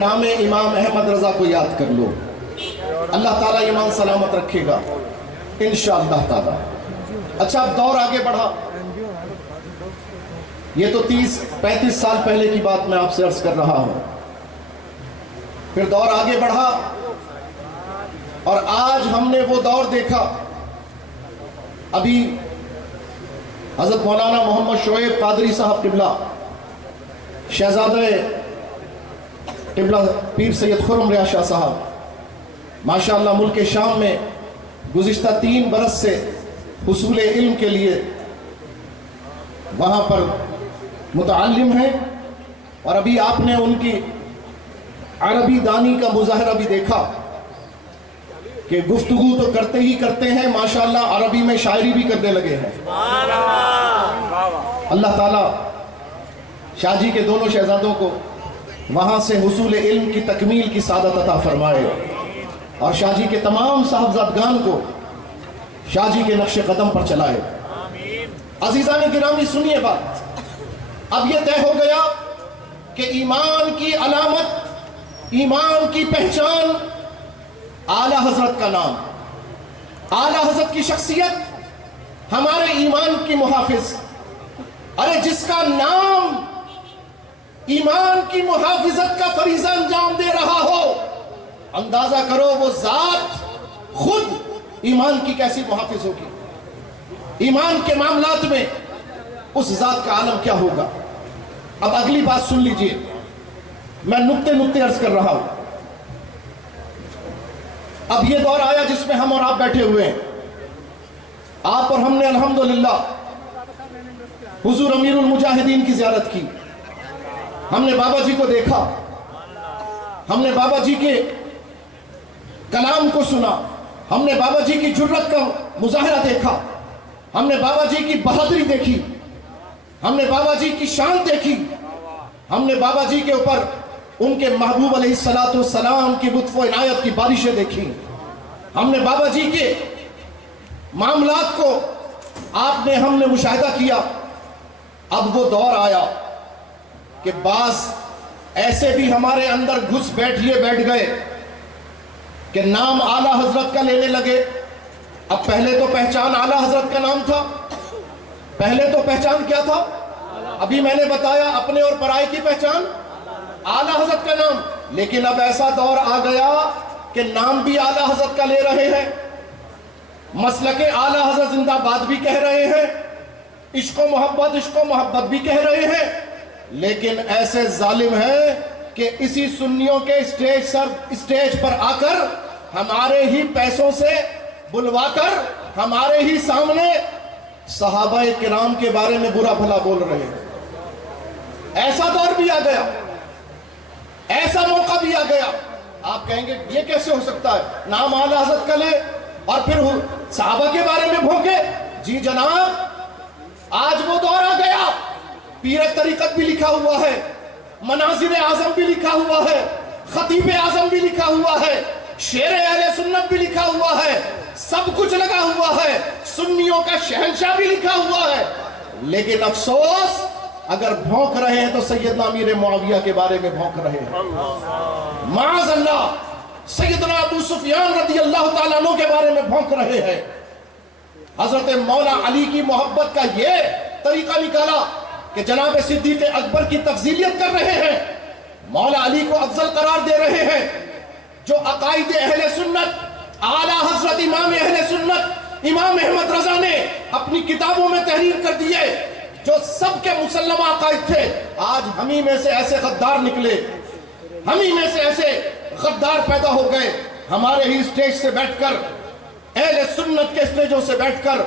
نام امام احمد رضا کو یاد کر لو، اللہ تعالیٰ ایمان سلامت رکھے گا انشاءاللہ تعالیٰ۔ اچھا اب دور آگے بڑھا، یہ تو 30-35 سال پہلے کی بات میں آپ سے عرض کر رہا ہوں۔ پھر دور آگے بڑھا اور آج ہم نے وہ دور دیکھا۔ ابھی حضرت مولانا محمد شعیب قادری صاحب قبلہ، شہزادہ قبلہ پیر سید خرم ریا شاہ صاحب ماشاءاللہ ملک شام میں گزشتہ 3 برس سے حصول علم کے لیے وہاں پر متعلم ہیں، اور ابھی آپ نے ان کی عربی دانی کا مظاہرہ بھی دیکھا کہ گفتگو تو کرتے ہی کرتے ہیں، ماشاءاللہ عربی میں شاعری بھی کرنے لگے ہیں۔ اللہ تعالیٰ شاہ جی کے دونوں شہزادوں کو وہاں سے حصول علم کی تکمیل کی سعادت عطا فرمائے، اور شاہ جی کے تمام صاحبزادگان کو شاہ جی کے نقش قدم پر چلائے۔ عزیزان گرامی سنیے بات، اب یہ طے ہو گیا کہ ایمان کی علامت، ایمان کی پہچان اعلیٰ حضرت کا نام، اعلیٰ حضرت کی شخصیت ہمارے ایمان کی محافظ۔ ارے جس کا نام ایمان کی محافظت کا فریضہ انجام دے رہا ہو، اندازہ کرو وہ ذات خود ایمان کی کیسی محافظ ہوگی، ایمان کے معاملات میں اس ذات کا عالم کیا ہوگا۔ اب اگلی بات سن لیجئے، میں نقطے عرض کر رہا ہوں۔ اب یہ دور آیا جس میں ہم اور آپ بیٹھے ہوئے ہیں، آپ اور ہم نے الحمدللہ حضور امیر المجاہدین کی زیارت کی، ہم نے بابا جی کو دیکھا، ہم نے بابا جی کے کلام کو سنا، ہم نے بابا جی کی جرت کا مظاہرہ دیکھا، ہم نے بابا جی کی بہادری دیکھی، ہم نے بابا جی کی شان دیکھی، ہم نے بابا جی کے اوپر ان کے محبوب علیہ السلام کی لطف و عنایت کی بارشیں دیکھی، ہم نے بابا جی کے معاملات کو ہم نے مشاہدہ کیا۔ اب وہ دور آیا کہ بعض ایسے بھی ہمارے اندر گھس بیٹھ گئے کہ نام اعلیٰ حضرت کا لینے لگے۔ اب پہلے تو پہچان اعلیٰ حضرت کا نام تھا، پہلے تو پہچان کیا تھا؟ ابھی میں نے بتایا اپنے اور پرائے کی پہچان اعلیٰ حضرت کا نام، لیکن اب ایسا دور آ گیا کہ نام بھی اعلیٰ حضرت کا لے رہے ہیں، مسلک اعلیٰ حضرت زندہ باد بھی کہہ رہے ہیں، عشق و محبت بھی کہہ رہے ہیں، لیکن ایسے ظالم ہیں کہ اسی سنیوں کے اسٹیج پر آ کر ہمارے ہی پیسوں سے بلوا کر ہمارے ہی سامنے صحابہ کرام کے بارے میں برا بھلا بول رہے ہیں۔ ایسا دور بھی آ گیا، ایسا موقع بھی آ گیا۔ آپ کہیں گے یہ کیسے ہو سکتا ہے، نام اعلیٰ حضرت کا لے اور پھر صحابہ کے بارے میں بھونکے؟ جی جناب، آج وہ دور آ گیا، پیر طریقت بھی لکھا ہوا ہے، مناظر اعظم بھی لکھا ہوا ہے، خطیب اعظم بھی لکھا ہوا ہے، شیر اہل سنت بھی لکھا ہوا ہے، سب کچھ لگا ہوا ہے، سنیوں کا شہنشاہ بھی لکھا ہوا ہے، لیکن افسوس اگر بھونک رہے ہیں تو سیدنا امیر معاویہ کے بارے میں بھونک رہے ہیں، معاذ اللہ سیدنا ابو سفیان رضی اللہ تعالیٰ عنہ کے بارے میں بھونک رہے ہیں، حضرت مولا علی کی محبت کا یہ طریقہ نکالا کہ جناب صدیق اکبر کی تفضیلیت کر رہے ہیں، مولا علی کو افضل قرار دے رہے ہیں، جو عقائد اہل سنت اعلیٰ حضرت امام اہل سنت امام احمد رضا نے اپنی کتابوں میں تحریر کر دیے، جو سب کے مسلمہ عقائد تھے، آج ہمیں میں سے ایسے غدار نکلے، ہمیں میں سے ایسے غدار پیدا ہو گئے، ہمارے ہی اسٹیج سے بیٹھ کر، اہل سنت کے اسٹیجوں سے بیٹھ کر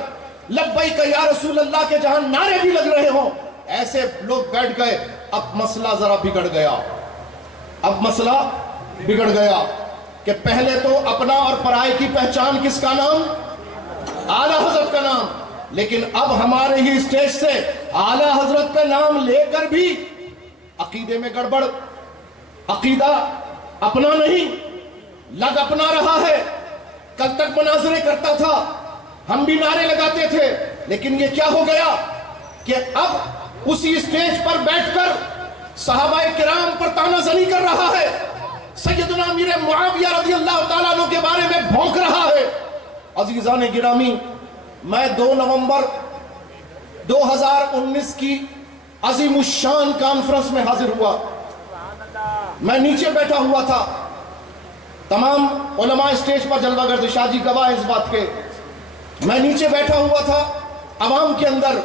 لبیک یا رسول اللہ کے جہاں نعرے بھی لگ رہے ہوں، ایسے لوگ بیٹھ گئے۔ اب مسئلہ ذرا بگڑ گیا، اب مسئلہ بگڑ گیا کہ پہلے تو اپنا اور پرائے کی پہچان کس کا نام؟ اعلیٰ حضرت کا نام، لیکن اب ہمارے ہی اسٹیج سے اعلیٰ حضرت کا نام لے کر بھی عقیدے میں گڑبڑ، عقیدہ اپنا نہیں، لگ اپنا رہا ہے۔ کل تک مناظرے کرتا تھا، ہم بھی نعرے لگاتے تھے، لیکن یہ کیا ہو گیا کہ اب اسی اسٹیج پر بیٹھ کر صحابہ کرام پر تانا زنی کر رہا ہے، امیر معاویہ رضی اللہ تعالیٰ عنہ کے بارے میں بھونک رہا ہے۔ عزیزان گرامی، میں 2 نومبر 2019 کی عظیم الشان کانفرنس میں حاضر ہوا۔ میں نیچے بیٹھا ہوا تھا، تمام علماء اسٹیج پر جلوہ گرد، شاہ جی گواہ اس بات کے، میں نیچے بیٹھا ہوا تھا۔ عوام کے اندر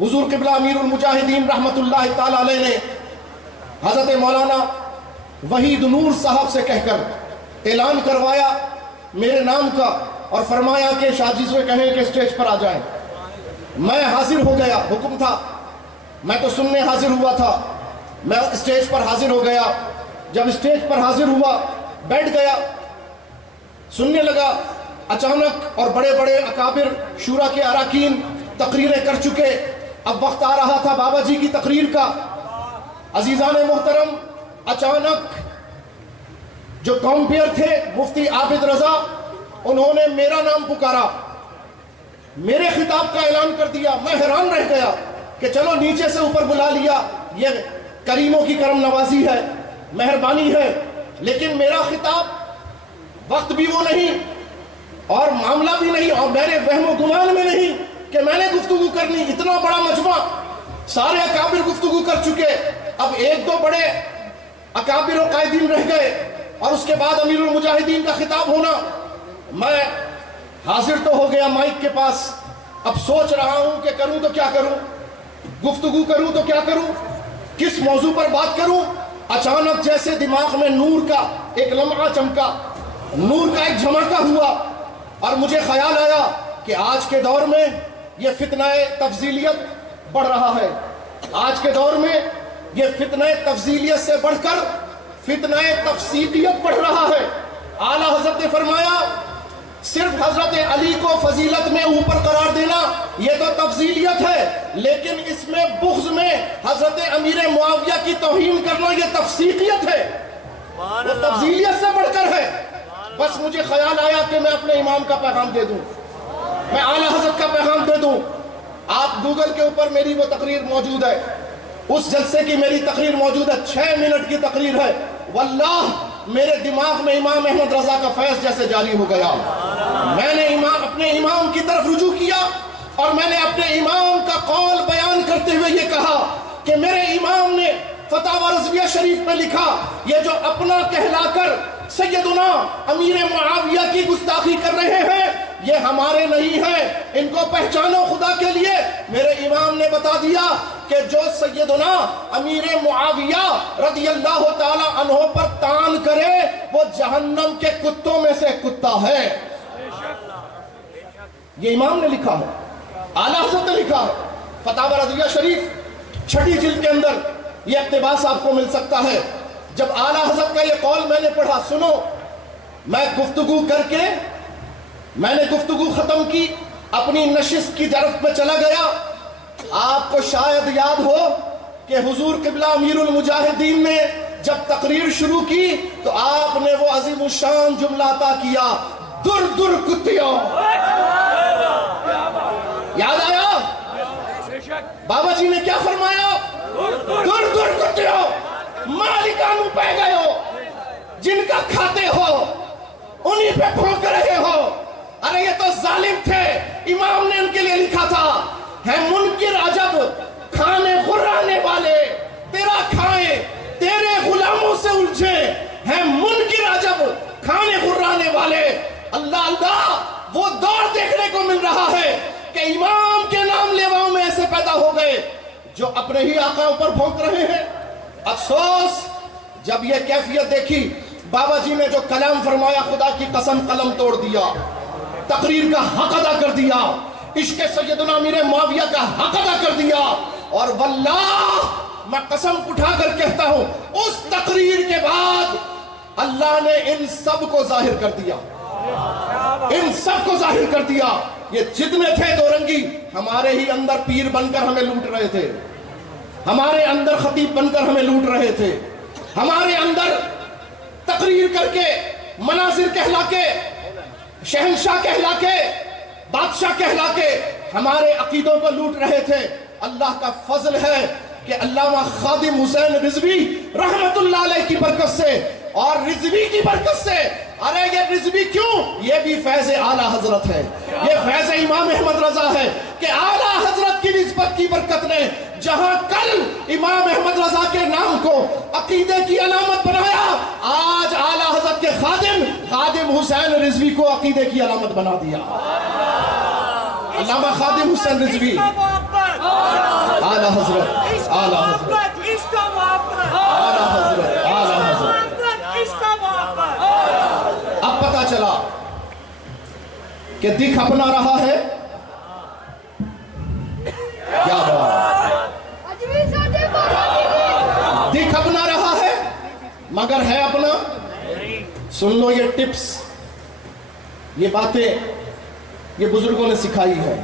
حضور قبلہ امیر المجاہدین رحمت اللہ تعالی علیہ نے حضرت مولانا وحید نور صاحب سے کہہ کر اعلان کروایا میرے نام کا، اور فرمایا کہ شاہ جی سے کہیں کہ اسٹیج پر آ جائیں۔ میں حاضر ہو گیا، حکم تھا، میں تو سننے حاضر ہوا تھا، میں اسٹیج پر حاضر ہو گیا۔ جب اسٹیج پر حاضر ہوا، بیٹھ گیا، سننے لگا۔ اچانک اور بڑے بڑے اکابر شورا کے اراکین تقریریں کر چکے، اب وقت آ رہا تھا بابا جی کی تقریر کا۔ عزیزان محترم، اچانک جو کمپیر تھے مفتی عابد رضا، انہوں نے میرا نام پکارا، میرے خطاب کا اعلان کر دیا۔ میں حیران رہ گیا کہ چلو نیچے سے اوپر بلا لیا، یہ کریموں کی کرم نوازی ہے، مہربانی ہے، لیکن میرا خطاب وقت بھی وہ نہیں اور معاملہ بھی نہیں، اور میرے وہم و گمان میں نہیں کہ میں نے گفتگو کرنی۔ اتنا بڑا مجمع، سارے اکابر گفتگو کر چکے، اب 1-2 بڑے اکابر و قائدین رہ گئے، اور اس کے بعد امیر المجاہدین کا خطاب ہونا۔ میں حاضر تو ہو گیا مائک کے پاس، اب سوچ رہا ہوں کہ کروں تو کیا کروں، گفتگو کروں تو کیا کروں، کس موضوع پر بات کروں۔ اچانک جیسے دماغ میں نور کا ایک لمحہ چمکا، نور کا ایک جھمکا ہوا، اور مجھے خیال آیا کہ آج کے دور میں یہ فتنہ تفضیلیت بڑھ رہا ہے۔ آج کے دور میں یہ فتنہ تفضیلیت سے بڑھ کر فتنہ تفسیقیت بڑھ رہا ہے۔ اعلیٰ حضرت نے فرمایا صرف حضرت علی کو فضیلت میں اوپر قرار دینا یہ تو تفضیلیت ہے، لیکن اس میں بغض میں حضرت امیر معاویہ کی توہین کرنا یہ تفسیقیت ہے، وہ تفضیلیت سے بڑھ کر ہے۔ بس مجھے خیال آیا کہ میں اپنے امام کا پیغام دے دوں، میں اعلیٰ حضرت کا پیغام دے دوں۔ آپ گوگل کے اوپر میری وہ تقریر موجود ہے، اس جلسے کی میری تقریر موجود ہے، 6 منٹ کی تقریر ہے۔ واللہ میرے دماغ میں امام احمد رضا کا فیض جیسے جاری ہو گیا۔ میں نے اپنے امام کی طرف رجوع کیا، اور میں نے اپنے امام کا قول بیان کرتے ہوئے یہ کہا کہ میرے امام نے فتاوی رضویہ شریف میں لکھا، یہ جو اپنا کہلا کر سیدنا امیر معاویہ کی گستاخی کر رہے ہیں یہ ہمارے نہیں ہیں، ان کو پہچانو خدا کے لیے۔ میرے امام نے بتا دیا کہ جو سیدنا امیر معاویہ رضی اللہ تعالی عنہ پر تان کرے وہ جہنم کے کتوں میں سے کتا ہے۔ یہ امام نے لکھا ہے، اعلیٰ حضرت نے لکھا ہے، فتاوی رضویہ شریف 6 جلد کے اندر یہ اقتباس آپ کو مل سکتا ہے۔ جب اعلیٰ حضرت کا یہ قول میں نے پڑھا، سنو، میں گفتگو کر کے میں نے گفتگو ختم کی، اپنی نشست کی طرف میں چلا گیا۔ آپ کو شاید یاد ہو کہ حضور قبلہ امیر المجاہدین نے جب تقریر شروع کی تو آپ نے وہ عظیم الشان جملہ عطا کیا، در در کتیوں۔ یاد آیا بابا جی نے کیا فرمایا؟ در در کتیوں، مالکانو پہ گئے ہو، جن کا کھاتے ہو انہی پہ پھونک رہے ہو۔ ارے یہ تو ظالم تھے، امام نے ان کے لیے لکھا تھا، ہے منکر عجب کھانے غرانے والے، تیرا کھائیں تیرے غلاموں سے الجھے، ہے منکر عجب کھانے غرانے والے۔ اللہ اللہ، وہ دور دیکھنے کو مل رہا ہے کہ امام کے نام لیواؤں میں ایسے پیدا ہو گئے جو اپنے ہی آقا پر بھونک رہے ہیں۔ افسوس جب یہ کیفیت دیکھی، بابا جی نے جو کلام فرمایا خدا کی قسم قلم توڑ دیا، تقریر کا حق ادا کر دیا، عشق سیدنا امیر معاویہ کا حق ادا کر دیا، اور واللہ میں قسم اٹھا کر کہتا ہوں اس تقریر کے بعد اللہ نے ان سب کو ظاہر کر دیا، ان سب کو ظاہر کر دیا۔ یہ جتنے تھے دو رنگی ہمارے ہی اندر پیر بن کر ہمیں لوٹ رہے تھے، ہمارے اندر خطیب بن کر ہمیں لوٹ رہے تھے، ہمارے اندر تقریر کر کے مناظر کہلا کے شہنشاہ کہلا کے بادشاہ کہلا کے ہمارے عقیدوں کو لوٹ رہے تھے۔ اللہ کا فضل ہے کہ علامہ خادم حسین رضوی رحمت اللہ علیہ کی برکت سے اور رضوی کی برکت سے. ارے یہ رضوی کیوں؟ یہ بھی فیض اعلیٰ حضرت ہے, یہ فیض امام احمد رضا ہے کہ اعلیٰ حضرت کی نسبت کی برکت نے جہاں کل امام احمد رضا کے نام کو عقیدے کی علامت بنایا, آج اعلیٰ حضرت کے خادم حسین رضوی کو عقیدے کی علامت بنا دیا. علامہ خادم حسین رضوی اعلیٰ حضرت, اعلیٰ حضرت, اعلیٰ حضرت, اعلیٰ حضرت. اب پتا چلا کہ دکھ اپنا رہا ہے, کیا بات, دکھ اپنا رہا ہے مگر ہے اپنا. سن لو یہ ٹپس, یہ باتیں یہ بزرگوں نے سکھائی ہے.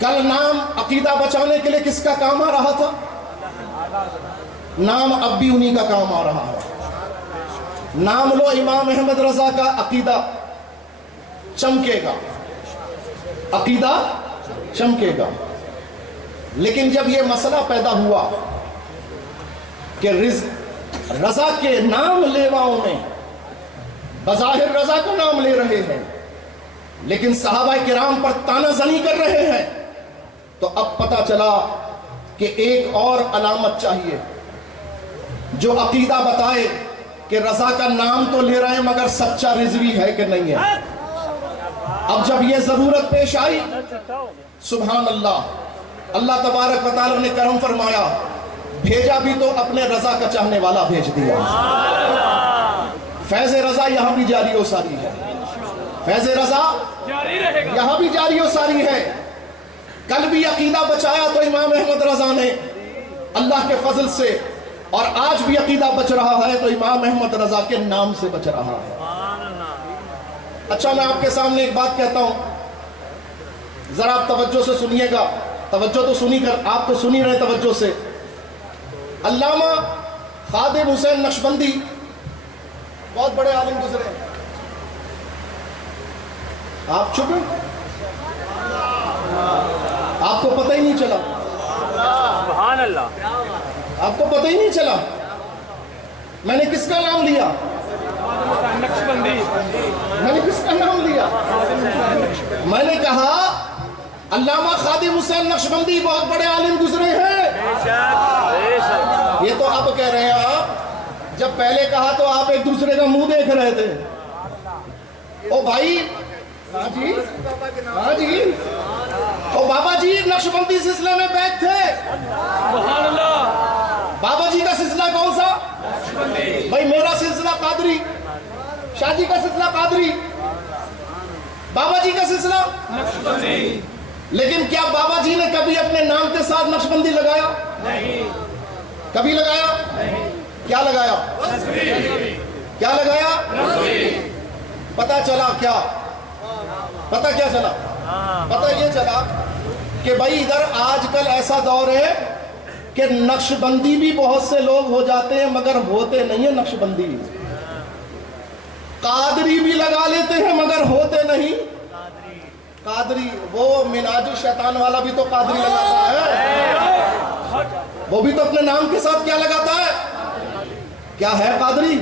کل نام عقیدہ بچانے کے لیے کس کا کام آ رہا تھا؟ نام اب بھی انہی کا کام آ رہا ہے. نام لو امام احمد رضا کا, عقیدہ چمکے گا, عقیدہ چمکے گا. لیکن جب یہ مسئلہ پیدا ہوا کہ رضا کے نام لیواؤں میں بظاہر رضا کا نام لے رہے ہیں لیکن صحابہ کرام پر تانا زنی کر رہے ہیں, تو اب پتا چلا کہ ایک اور علامت چاہیے جو عقیدہ بتائے کہ رضا کا نام تو لے رہے ہیں مگر سچا رضوی ہے کہ نہیں ہے. اب جب یہ ضرورت پیش آئی, سبحان اللہ, اللہ تبارک و تعالی نے کرم فرمایا, بھیجا بھی تو اپنے رضا کا چاہنے والا بھیج دیا. فیض رضا یہاں بھی جاری و ساری ہے, فیض رضا یہاں بھی جاری و ساری ہے. کل بھی عقیدہ بچایا تو امام احمد رضا نے اللہ کے فضل سے, اور آج بھی عقیدہ بچ رہا ہے تو امام احمد رضا کے نام سے بچ رہا ہے. اچھا میں آپ کے سامنے ایک بات کہتا ہوں, ذرا آپ توجہ سے سنیے گا. توجہ تو سنی کر, آپ تو سنی رہے توجہ سے. علامہ خادم حسین نقشبندی بہت بڑے عالم گزرے, آپ چپ ہیں, آپ کو پتہ ہی نہیں چلا. سبحان اللہ, آپ کو پتہ ہی نہیں چلا میں نے کس کا نام لیا, میں نے کس کا نام لیا. میں نے کہا علامہ خادم حسین نقشبندی بہت بڑے عالم گزرے ہیں. یہ تو اب کہہ رہے ہیں آپ, جب پہلے کہا تو آپ ایک دوسرے کا منہ دیکھ رہے تھے. او بھائی, ہاں جی, ہاں جی, او بابا جی نقشبندی سلسلے میں بیٹھ تھے. سبحان اللہ. بابا جی کا سلسلہ کون سا؟ بھائی میرا سلسلہ قادری, شاہ جی کا سلسلہ قادری, بابا جی کا سلسلہ نقشبندی. لیکن کیا بابا جی نے کبھی اپنے نام کے ساتھ نقشبندی لگایا؟ نہیں. کبھی لگایا؟ نہیں. کیا لگایا؟ کیا لگایا؟ پتا چلا کیا؟ پتا کیا چلا؟ پتا یہ چلا کہ بھائی ادھر آج کل ایسا دور ہے کہ نقشبندی بھی بہت سے لوگ ہو جاتے ہیں مگر ہوتے نہیں ہیں نقشبندی. قادری بھی لگا لیتے ہیں مگر ہوتے نہیں قادری. وہ مناج الشیطان والا بھی تو قادری لگاتا ہے, وہ بھی تو اپنے نام کے ساتھ کیا لگاتا ہے؟ کیا ہے قادری؟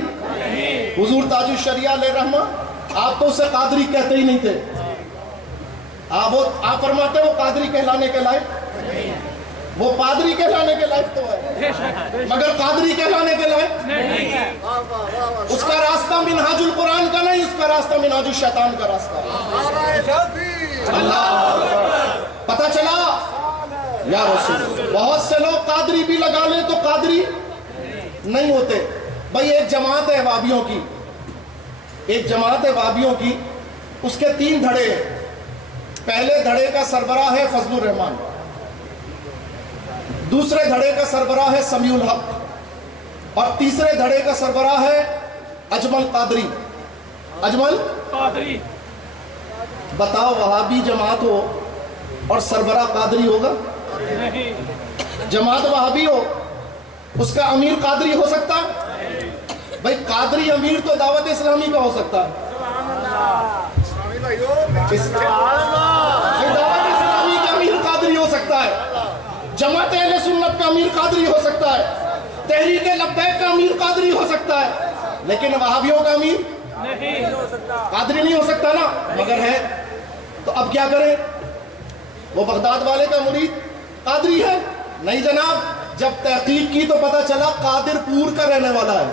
حضور تاج الشریعہ علیہ رحمہ آپ تو اسے قادری کہتے ہی نہیں تھے. آپ فرماتے وہ قادری کہلانے کے لائق, وہ پادری کہلانے کے لائق تو ہے مگر قادری کہلانے کے لائق نہیں. اس کا راستہ منہاج القرآن کا نہیں, اس کا راستہ منہاج الشیطان کا راستہ ہے. اللہ, پتہ چلا یا رسول. بہت سے لوگ قادری بھی لگا لیں تو قادری نہیں ہوتے. بھائی ایک جماعت ہے وہابیوں کی, ایک جماعت ہے وہابیوں کی, اس کے 3 دھڑے. پہلے دھڑے کا سربراہ ہے فضل الرحمان, دوسرے دھڑے کا سربراہ ہے سمیع الحق, اور تیسرے دھڑے کا سربراہ ہے اجمل قادری. اجمل قادری. بتاؤ وہابی جماعت ہو اور سربراہ قادری ہوگا؟ جماعت وہابی ہو اس کا امیر قادری ہو سکتا ہے؟ بھائی قادری امیر تو دعوت اسلامی کا ہو سکتا ہے. دعوت اسلامی کا امیر قادری ہو سکتا ہے, جماعت اہل سنت کا امیر قادری ہو سکتا ہے, تحریک لبیک کا امیر قادری ہو سکتا ہے, لیکن وہابیوں کا امیر نہیں ہو سکتا، قادری نہیں ہو سکتا نا، مگر ہے۔ تو اب کیا کریں؟ وہ بغداد والے کا مرید قادری ہے؟ نہیں جناب، جب تحقیق کی تو پتہ چلا قادر پور کا رہنے والا ہے۔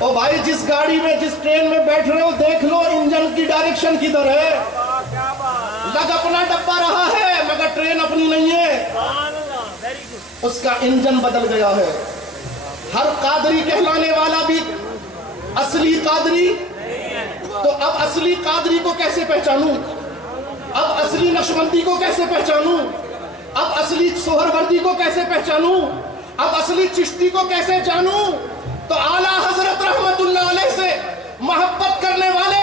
او بھائی، جس گاڑی میں جس ٹرین میں بیٹھ رہے ہو دیکھ لو انجن کی ڈائریکشن کدھر ہے۔ لگ اپنا ڈبہ رہا ہے مگر ٹرین اپنی نہیں ہے، اس کا انجن بدل گیا ہے۔ ہر قادری کہلانے والا بھی اصلی قادری، تو اب اصلی قادری کو کیسے پہچانوں؟ اب اصلی نقشبندی کو کیسے پہچانوں؟ اب اصلی سہروردی کو کیسے پہچانوں؟ اب اصلی چشتی کو کیسے جانوں؟ تو اعلیٰ حضرت رحمت اللہ علیہ سے محبت کرنے والے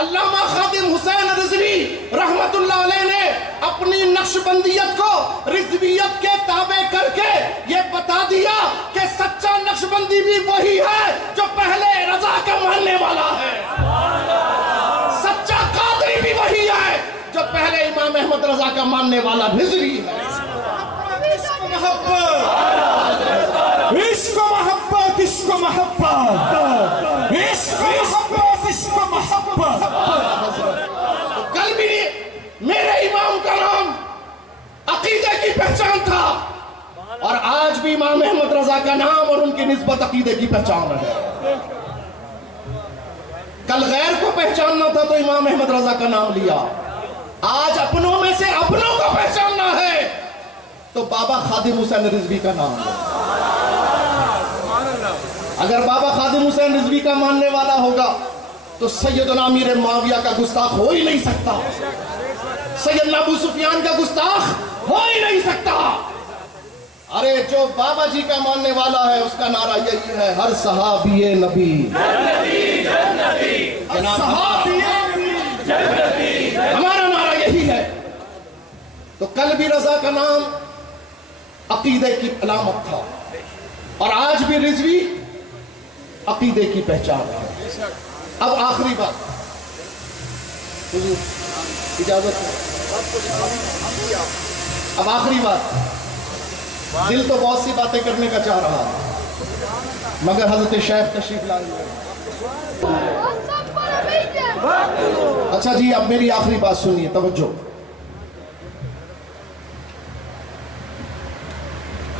علامہ خادم حسین رضوی رحمت اللہ علیہ نے اپنی نقشبندیت کو رضویت کے تابع کر کے یہ بتا دیا کہ سچا نقشبندی بھی وہی ہے جو پہلے رضا کا ماننے والا ہے، سچا قادری بھی وہی ہے جو پہلے امام احمد رضا کا ماننے والا رضوی ہے۔ عشق و محبت، عشق و محبت، عشق و محبت، عشق و محبت، عشق و محبت۔ کل بھی میرے امام کا نام عقیدے کی پہچان تھا، اور آج بھی امام احمد رضا کا نام اور ان کی نسبت عقیدے کی پہچان ہے۔ کل غیر کو پہچاننا تھا تو امام احمد رضا کا نام لیا، آج اپنوں میں سے اپنوں کو پہچاننا ہے تو بابا خادم حسین رضوی کا نام ہے۔ اگر بابا خادم حسین رضوی کا ماننے والا ہوگا تو سیدنا امیر معاویہ کا گستاخ ہو ہی نہیں سکتا، سیدنا ابو سفیان کا گستاخ ہو ہی نہیں سکتا۔ ارے جو بابا جی کا ماننے والا ہے اس کا نعرہ یہی ہے، ہر صحابی نبی جناب، ہمارا نعرہ یہی ہے۔ تو کل بھی رضا کا نام عقیدے کی علامت تھا، اور آج بھی رضوی عقیدے کی پہچان ہے۔ اب آخری بات، حضور اجازت ہے، اب آخری بات، دل تو بہت سی باتیں کرنے کا چاہ رہا مگر حضرت شیخ تشریف لائے ہوئے۔ اچھا جی، اب میری آخری بات سنیے، توجہ۔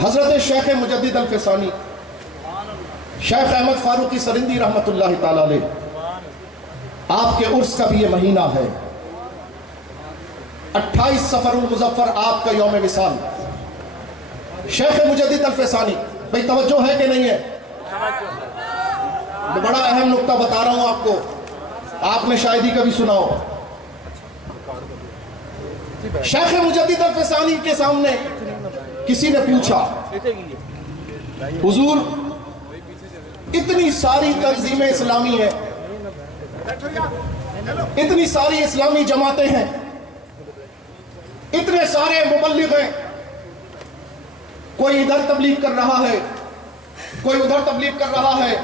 حضرت شیخ مجدد الفسانی شیخ احمد فاروقی سرندی رحمت اللہ تعالی علیہ، آپ کے عرس کا بھی یہ مہینہ ہے، 28 صفر المظفر آپ کا یوم وصال۔ شیخ مجدد الفسانی، بھئی توجہ ہے کہ نہیں ہے؟ بڑا اہم نقطہ بتا رہا ہوں آپ کو، آپ نے شاید ہی کبھی سنا ہو۔ شیخ مجدد الفسانی کے سامنے کسی نے پوچھا، حضور اتنی ساری تنظیمیں اسلامی ہیں، اتنی ساری اسلامی جماعتیں ہیں، اتنے سارے مبلغ ہیں، کوئی ادھر تبلیغ کر رہا ہے، کوئی ادھر تبلیغ کر رہا ہے،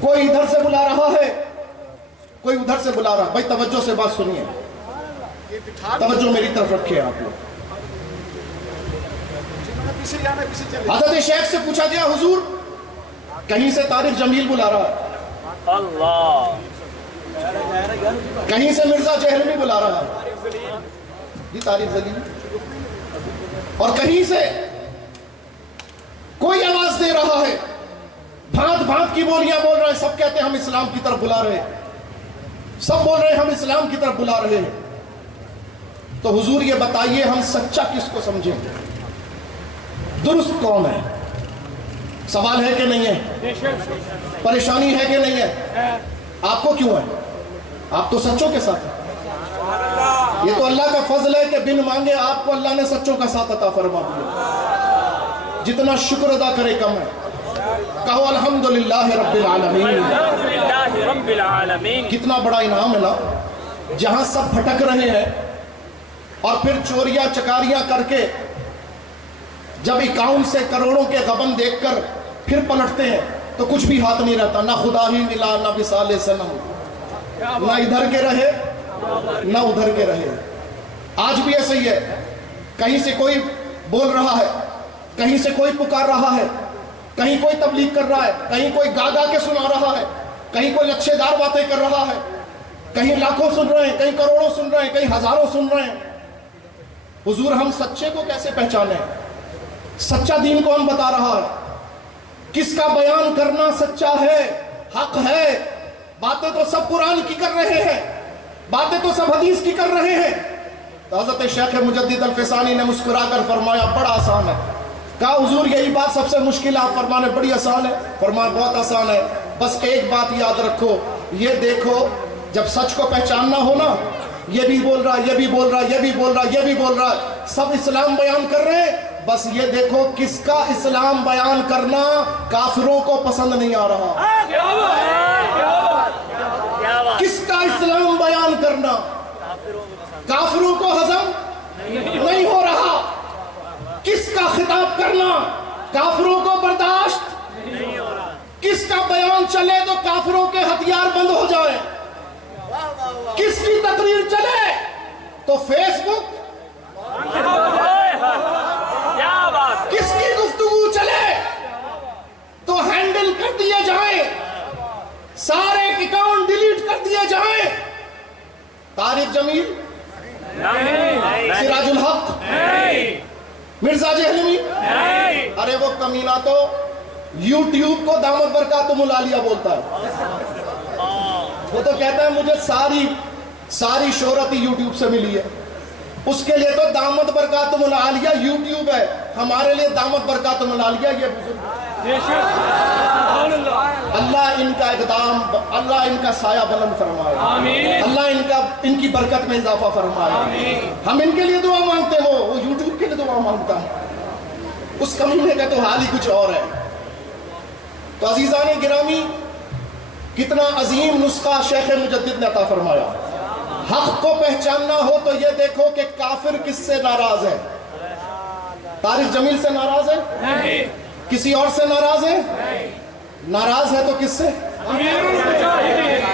کوئی ادھر سے بلا رہا ہے، کوئی ادھر سے بلا رہا ہے۔ بھائی توجہ سے بات سنیے، توجہ میری طرف رکھیں آپ لوگ۔ حضرت شیخ سے پوچھا گیا، حضور کہیں سے طارق جمیل بلا رہا ہے، اللہ، کہیں سے مرزا جہلمی بلا رہا ہے، جی طارق جلیل، اور کہیں سے کوئی آواز دے رہا ہے، بھانت بھانت کی بولیاں بول رہے ہیں، سب کہتے ہیں ہم اسلام کی طرف بلا رہے ہیں، سب بول رہے ہیں ہم اسلام کی طرف بلا رہے ہیں۔ تو حضور یہ بتائیے ہم سچا کس کو سمجھیں، درست کون ہے؟ سوال ہے کہ نہیں ہے؟ پریشانی ہے کہ نہیں ہے؟ آپ کو کیوں ہے؟ آپ تو سچوں کے ساتھ ہیں۔ یہ تو اللہ کا فضل ہے کہ بن مانگے آپ کو اللہ نے سچوں کا ساتھ عطا فرما دیا، جتنا شکر ادا کرے کم ہے۔ کہو الحمدللہ رب العالمین، الحمدللہ رب العالمین۔ کتنا بڑا انعام ہے نا، جہاں سب بھٹک رہے ہیں اور پھر چوریاں چکاریاں کر کے جب اکاؤنٹ سے کروڑوں کے غبن دیکھ کر پھر پلٹتے ہیں تو کچھ بھی ہاتھ نہیں رہتا، نہ خدا ہی ملا نہ وصال صنم، نہ ادھر کے رہے نہ ادھر کے رہے۔ آج بھی ایسا ہی ہے، کہیں سے کوئی بول رہا ہے، کہیں سے کوئی پکار رہا ہے، کہیں کوئی تبلیغ کر رہا ہے، کہیں کوئی گا گا کے سنا رہا ہے، کہیں کوئی لچھے دار باتیں کر رہا ہے، کہیں لاکھوں سن رہے ہیں، کہیں کروڑوں سن رہے ہیں، کہیں ہزاروں سن رہے ہیں۔ حضور ہم سچے کو کیسے پہچانیں؟ سچا دین کو ہم بتا رہا ہے، کس کا بیان کرنا سچا ہے، حق ہے۔ باتیں تو سب قرآن کی کر رہے ہیں، باتیں تو سب حدیث کی کر رہے ہیں۔ تو حضرت شیخ مجدد الفسانی نے مسکرا کر فرمایا بڑا آسان ہے۔ کہا حضور یہی بات سب سے مشکل ہے، آپ فرمانے بڑی آسان ہے۔ فرمایا بہت آسان ہے، بس ایک بات یاد رکھو، یہ دیکھو جب سچ کو پہچاننا ہو نا، یہ بھی بول رہا، یہ بھی بول رہا، یہ بھی بول رہا، یہ بھی بول رہا، سب اسلام بیان کر رہے ہیں، بس یہ دیکھو کس کا اسلام بیان کرنا کافروں کو پسند نہیں آ رہا، کس کا اسلام بیان کرنا کافروں کو ہضم نہیں ہو رہا، کس کا خطاب کرنا کافروں کو برداشت نہیں ہو رہا، کس کا بیان چلے تو کافروں کے ہتھیار بند ہو جائیں، کس کی تقریر چلے تو فیس بک، کس کی گفتگو چلے تو ہینڈل کر دیے جائیں، سارے اکاؤنٹ ڈیلیٹ کر دیے جائیں۔ طارق جمیل، سراج الحق، مرزا جہلمی، ارے وہ کمینہ تو یوٹیوب کو دامت برکاتم العالیہ بولتا ہے، وہ تو کہتا ہے مجھے ساری شہرت ہی یوٹیوب سے ملی ہے، اس کے لیے تو دامت برکاتم العالیہ یوٹیوب ہے، ہمارے لیے دامت برکاتم العالیہ یہ بزرگ۔ اللہ ان کا اقدام، اللہ ان کا سایہ بلند فرمائے، اللہ ان کی برکت میں اضافہ فرمائے۔ ہم ان کے لیے دعا مانگتے ہو، وہ یوٹیوب کے لیے دعا مانگتا ہے، اس کمینے کا تو حال ہی کچھ اور ہے۔ تو عزیزان گرامی، کتنا عظیم نسخہ شیخ مجدد نے عطا فرمایا۔ حق کو پہچاننا ہو تو یہ دیکھو کہ کافر کس سے ناراض ہے۔ طارق جمیل سے ناراض ہے؟ کسی اور سے ناراض ہے؟ ناراض ہے تو کس سے؟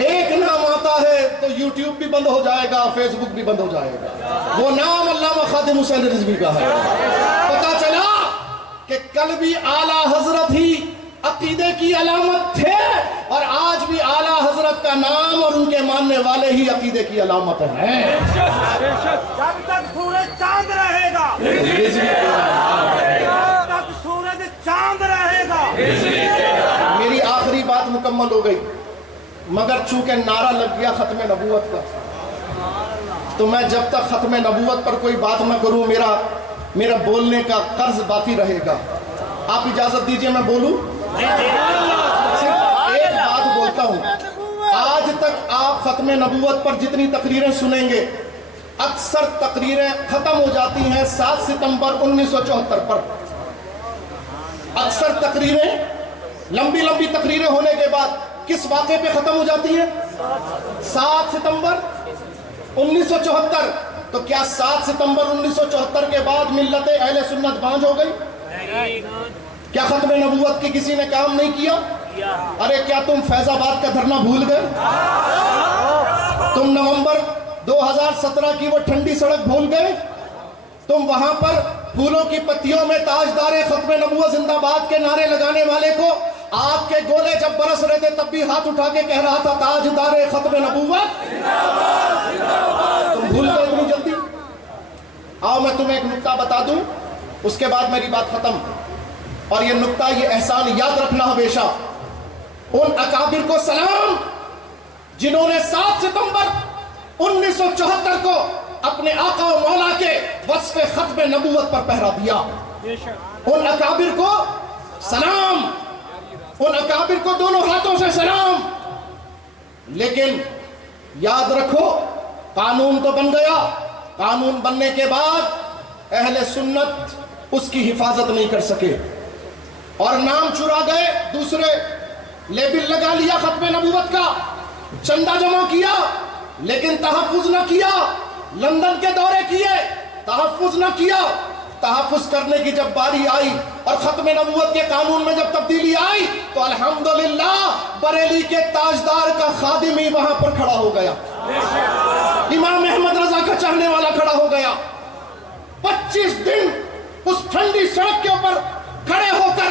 ایک نام آتا ہے تو یوٹیوب بھی بند ہو جائے گا، فیس بک بھی بند ہو جائے گا، وہ نام علامہ خادم حسین رضوی کا ہے۔ پتا چلا کہ کل بھی اعلیٰ حضرت ہی عقیدے کی علامت تھے، اور آج بھی اعلیٰ حضرت کا نام اور ان کے ماننے والے ہی عقیدے کی علامت ہیں۔ جب تک سورج چاند رہے گا، جب تک سورج چاند رہے گا۔ میری آخری بات مکمل ہو گئی، مگر چونکہ نعرہ لگ گیا ختم نبوت کا، تو میں جب تک ختم نبوت پر کوئی بات نہ کروں میرا بولنے کا قرض باقی رہے گا۔ آپ اجازت دیجئے میں بولوں؟ صرف ایک بات بولتا ہوں، آج تک آپ ختم نبوت پر جتنی تقریریں سنیں گے، اکثر تقریریں ختم ہو جاتی ہیں 7 ستمبر 1974 پر۔ اکثر تقریریں، لمبی تقریریں ہونے کے بعد کس واقعے پہ ختم ہو جاتی ہیں؟ 7 ستمبر 1974۔ تو کیا 7 ستمبر 1974 کے بعد ملت اہل سنت بانج ہو گئی؟ کیا ختم نبوت کی کسی نے کام نہیں کیا؟ ارے کیا تم فیض آباد کا دھرنا بھول گئے؟ تم نومبر 2017 کی وہ ٹھنڈی سڑک بھول گئے؟ تم وہاں پر پھولوں کی پتیوں میں تاجدار ختم نبوت زندہ باد کے نعرے لگانے والے کو آپ کے گولے جب برس رہے تھے تب بھی ہاتھ اٹھا کے کہہ رہا تھا تاجدار ختم نبوت؟ تم بھول گئے اتنی جلدی؟ آؤ میں تمہیں ایک نکتہ بتا دوں، اس کے بعد میری بات ختم۔ اور یہ نکتہ، یہ احسان یاد رکھنا ہمیشہ، ان اکابر کو سلام جنہوں نے 7 ستمبر 1974 کو اپنے آقا و مولا کے وصف ختم نبوت پر پہرا دیا۔ ان اکابر کو سلام، ان اکابر کو دونوں ہاتھوں سے سلام۔ لیکن یاد رکھو، قانون تو بن گیا، قانون بننے کے بعد اہل سنت اس کی حفاظت نہیں کر سکے، اور نام چرا گئے، دوسرے لیبل لگا لیا ختم نبوت کا، چندہ جمع کیا لیکن تحفظ نہ کیا، لندن کے دورے کیے، تحفظ نہ کیا۔ تحفظ کرنے کی جب باری آئی اور ختم نبوت کے قانون میں جب تبدیلی آئی تو الحمدللہ بریلی کے تاجدار کا خادم ہی وہاں پر کھڑا ہو گیا، امام احمد رضا کا چاہنے والا کھڑا ہو گیا۔ 25 دن اس ٹھنڈی سڑک کے اوپر کھڑے ہو کر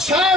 6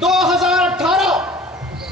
2018,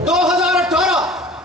2018,